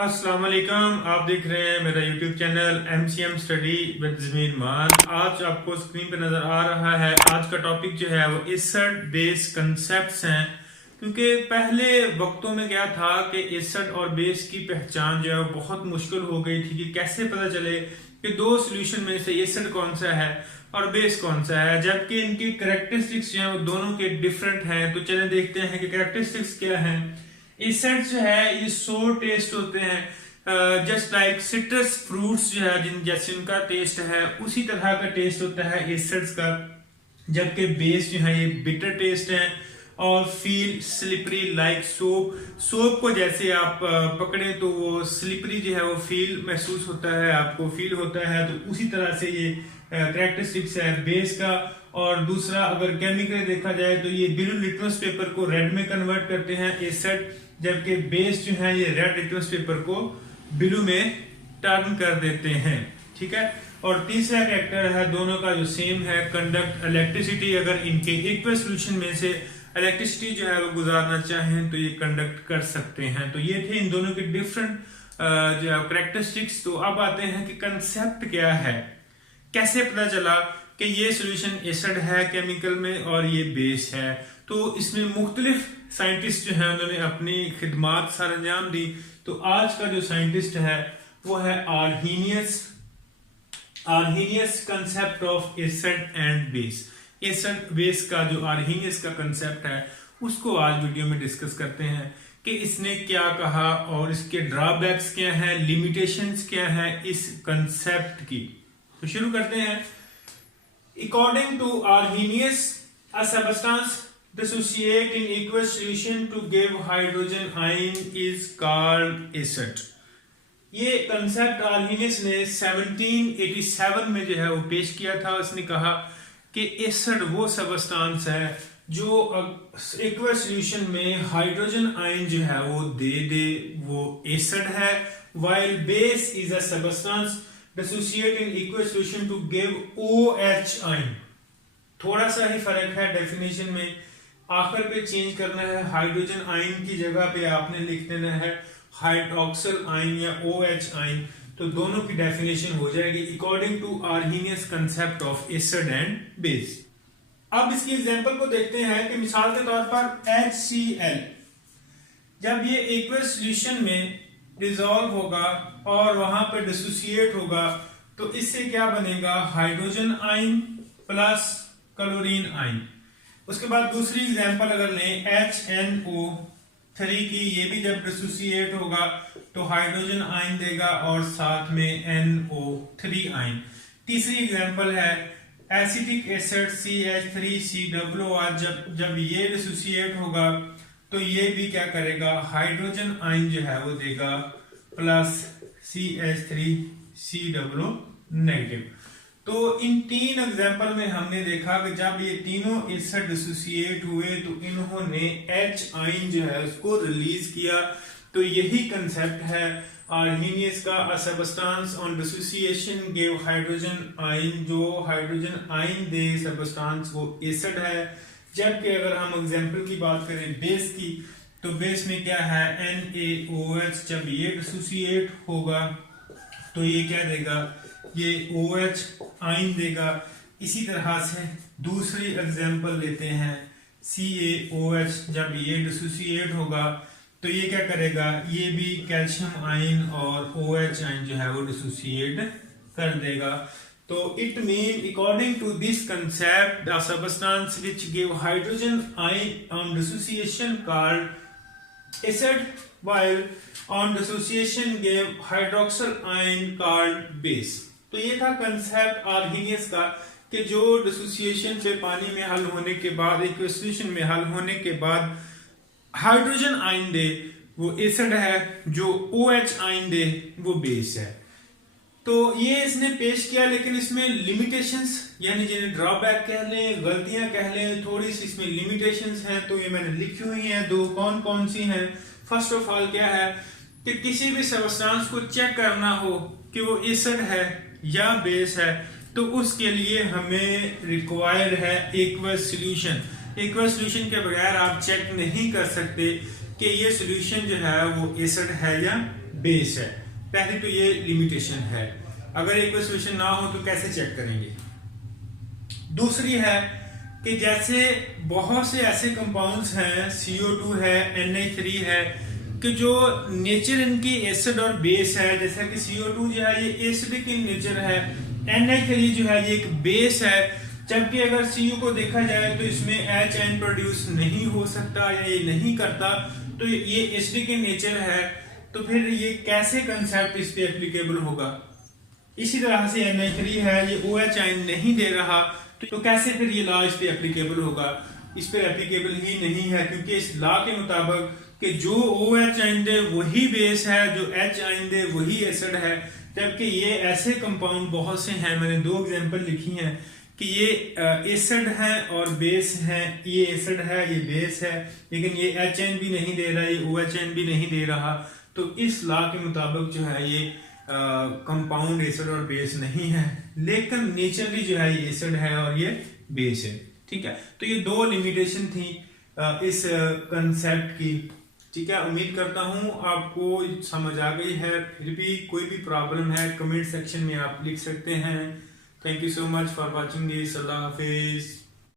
अस्सलाम वालेकुम। आप देख रहे हैं मेरा YouTube channel MCM study with ज़मीन मान। आज आपको स्क्रीन पे नज़र आ रहा है, आज का टॉपिक जो है वो एसिड बेस कंसेप्ट्स हैं। क्योंकि पहले वक्तों में क्या था कि एसिड और बेस की पहचान जो है वो बहुत मुश्किल हो गई थी कि कैसे पता चले कि दो सोल्यूशन में से एसिड कौन सा है और बेस कौन सा है, जबकि इनकी कैरेक्टरिस्टिक्स जो है वो दोनों के डिफरेंट हैं। तो चलें देखते हैं कि कैरेक्टरिस्टिक्स क्या हैं। एसिड जो है ये सोर टेस्ट होते हैं, जस्ट लाइक सिट्रस फ्रूट्स जो है जिन जैसे उनका टेस्ट है उसी तरह का टेस्ट होता है एसिड्स का। जबकि बेस जो है ये बिटर टेस्ट है और feel slippery like soap. Soap को जैसे आप पकड़े तो वो स्लिपरी जो है वो फील महसूस होता है, आपको फील होता है। तो उसी तरह से ये कैरेक्टरिस्टिक्स है बेस का। और दूसरा अगर केमिकल देखा जाए तो ये ब्लू लिटमस पेपर को रेड में कन्वर्ट करते हैं एसिड, जबकि बेस जो है ये रेड लिटमस पेपर को ब्लू में टर्न कर देते हैं। ठीक है। और तीसरा कैरेक्टर है दोनों का जो सेम है, कंडक्ट इलेक्ट्रिसिटी। अगर इनके इक्वल सॉल्यूशन में से इलेक्ट्रिसिटी जो है वो गुजारना चाहें तो ये कंडक्ट कर सकते हैं। तो ये थे इन दोनों के डिफरेंट जो है कैरेक्टरिस्टिक्स। तो अब आते हैं कि कंसेप्ट क्या है, कैसे पता चला कि ये सॉल्यूशन एसिड है केमिकल में और ये बेस है। तो इसमें मुख्तलिफ साइंटिस्ट जो है उन्होंने अपनी खिदमात सरंजाम दी। तो आज का जो साइंटिस्ट है वो है Arrhenius concept of acid and base. Acid base का जो आर्हीनियस का कंसेप्ट है उसको आज वीडियो में डिस्कस करते हैं कि इसने क्या कहा और इसके ड्रॉबैक्स क्या हैं, लिमिटेशंस क्या हैं इस कंसेप्ट की। तो शुरू करते हैं। According to Arrhenius, a substance dissociate in aqueous solution to give hydrogen ion is called acid। ये कंसेप्ट आर्हीनियस ने 1787 में जो है वो पेश किया था। उसने कहा कि एसिड वो सबस्टांस है जो एक्वस सॉल्यूशन में हाइड्रोजन आयन जो है वो दे वो एसिड है, while base is a substance dissociate in aqueous solution to give OH ion। थोड़ा सा ही फर्क है डेफिनेशन में, आखिर पे चेंज करना है, हाइड्रोजन आयन की जगह पे आपने लिख देना है हाइड्रोक्सिल आयन या OH आयन। तो दोनों की डेफिनेशन हो जाएगी according to Arrhenius concept of acid and base. अब इसकी एग्जांपल को देखते हैं कि मिसाल के तौर पर HCl जब ये एक्वस सॉल्यूशन में डिसॉल्व होगा और वहां पर डिसोसिएट होगा तो इससे क्या बनेगा, hydrogen ion plus chlorine ion. उसके बाद दूसरी एग्जांपल अगर लें HNO3 की, ये भी जब डिसोसिएट होगा तो हाइड्रोजन आयन देगा और साथ में NO3 आयन। तीसरी एग्जांपल है एसिटिक एसिड CH3COOH, जब ये डिसोसिएट होगा तो ये भी क्या करेगा, हाइड्रोजन आयन जो है वो देगा प्लस CH3CO नेगेटिव। तो इन तीन एग्जांपल में हमने देखा कि जब ये तीनों एसिड डिसोसिएट हुए तो इन्होंने H आयन जो है उसको रिलीज किया। तो यही कंसेप्ट है आर्हीनियस का, a substance on dissociation give hydrogen ion, जो हाइड्रोजन आयन दे सबस्टांस वो एसिड है। जबकि अगर हम एग्जांपल की बात करें बेस की, तो बेस में क्या है NaOH, जब ये डिसोसिएट होगा तो ये क्या देगा, ये OH आयन देगा। इसी तरह से दूसरी एग्जांपल लेते हैं CaOH, जब ये डिसोसिएट होगा तो ये क्या करेगा, ये भी कैल्शियम आयन और OH आयन जो है वो डिसोसिएट कर देगा। तो it mean according to this concept the substance which give hydrogen ion on dissociation called acid, while on dissociation gave hydroxyl ion called base। तो ये था कंसेप्ट आर्हीनियस का कि जो डिसोसिएशन पे पानी में हल होने के बाद, एक्वस सॉल्यूशन में हल होने के बाद हाइड्रोजन आयन दे वो एसिड है, जो OH आयन दे वो बेस है। तो ये इसने पेश किया, लेकिन इसमें लिमिटेशंस यानी जिन्हें ड्रॉबैक कह लें, गलतियां कह लें, थोड़ी सी इसमें लिमिटेशंस हैं। तो ये मैंने लिखी हुई हैं दो, कौन कौन सी हैं। फर्स्ट ऑफ ऑल क्या है कि किसी भी सबस्टांस को चेक करना हो कि वो एसिड है या बेस है तो उसके लिए हमें रिक्वायर्ड है एक्वस सॉल्यूशन। एक्वस सॉल्यूशन के बगैर आप चेक नहीं कर सकते कि ये सॉल्यूशन जो है वो एसिड है या बेस है। पहली तो ये लिमिटेशन है। अगर एक इक्वेशन ना हो तो कैसे चेक करेंगे। दूसरी है कि जैसे बहुत से ऐसे कंपाउंड्स हैं, CO2 है, Na3 है, कि जो नेचर इनकी एसिड और बेस है, जैसा कि CO2 जो है ये एसिडिक इन नेचर है, Na3 जो है ये एक बेस है, जबकि अगर Cu को देखा जाए तो इसमें H आयन प्रोड्यूस नहीं हो सकता या ये नहीं करता, तो ये एसिडिक इन नेचर है, तो फिर ये कैसे कंसेप्ट इस पे एप्लीकेबल होगा। इसी तरह से Na3 है, ये OH आयन नहीं दे रहा, तो कैसे फिर ये लॉ इस पे एप्लीकेबल होगा। इस पे एप्लीकेबल ही नहीं है, क्योंकि इस लॉ के मुताबिक कि जो OH आयन दे वही बेस है, जो H आयन दे वही एसिड है, जबकि ये ऐसे कंपाउंड बहुत से हैं, मैंने 2 एग्जांपल लिखी हैं कि ये एसिड है और बेस है, ये एसिड है ये बेस है, लेकिन ये H आयन भी नहीं दे रहा, ये OH आयन भी नहीं दे रहा, तो इस लॉ के मुताबिक जो है ये कंपाउंड एसिड और बेस नहीं है, लेकिन नेचुरली जो है ये एसिड है और ये बेस है। ठीक है, तो ये 2 लिमिटेशन थी इस कंसेप्ट की। ठीक है, उम्मीद करता हूं आपको समझ आ गई है। फिर भी कोई भी प्रॉब्लम है कमेंट सेक्शन में आप लिख सकते हैं। Thank you so much for watching this. Allah Hafiz.